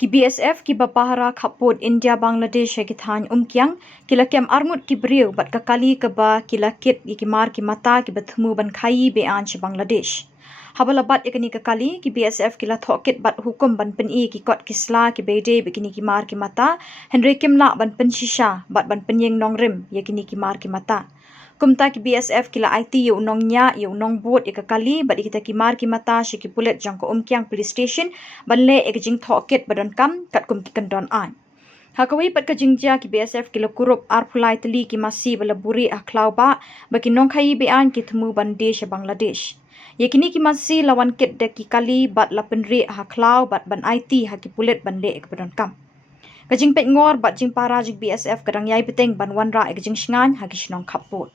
ki BSF ki bapahara khaput India Bangladesh ki than umkyang kila kem armut ki briu bat kakali ke ba kila kit ki mar ki mata ki bathmu ban khai be an Bangladesh habalabat ikani kakali ki BSF kila thokit bat hukum ban pen i ki kot kisla ki bede bikini ki mar ki mata Henry Kimla ban pen shisha bat ban penyeng nongrim yakini ki mar ki mata kumta ki BSF kila IT yu nong nya yu nong boat ikakali bat ikita ki mar ki mata shiki pulet jangko umkyang police station banle ekjing thokit badon kam kat kum ki kandon an hakawi pat ka jingja ki BSF kila kurup arpulai teli ki masi bala buri aklau ba baki nong khai be an ki thmu bandesh Bangladesh yakini ki masi lawan kit de ki kali bat lapenri haklau bat ban IT haki pulet banle ek badon kam kajing pet ngor bat jing para jing BSF kadang yai peteng ban wanra ekjing shngan hagi shnong khaput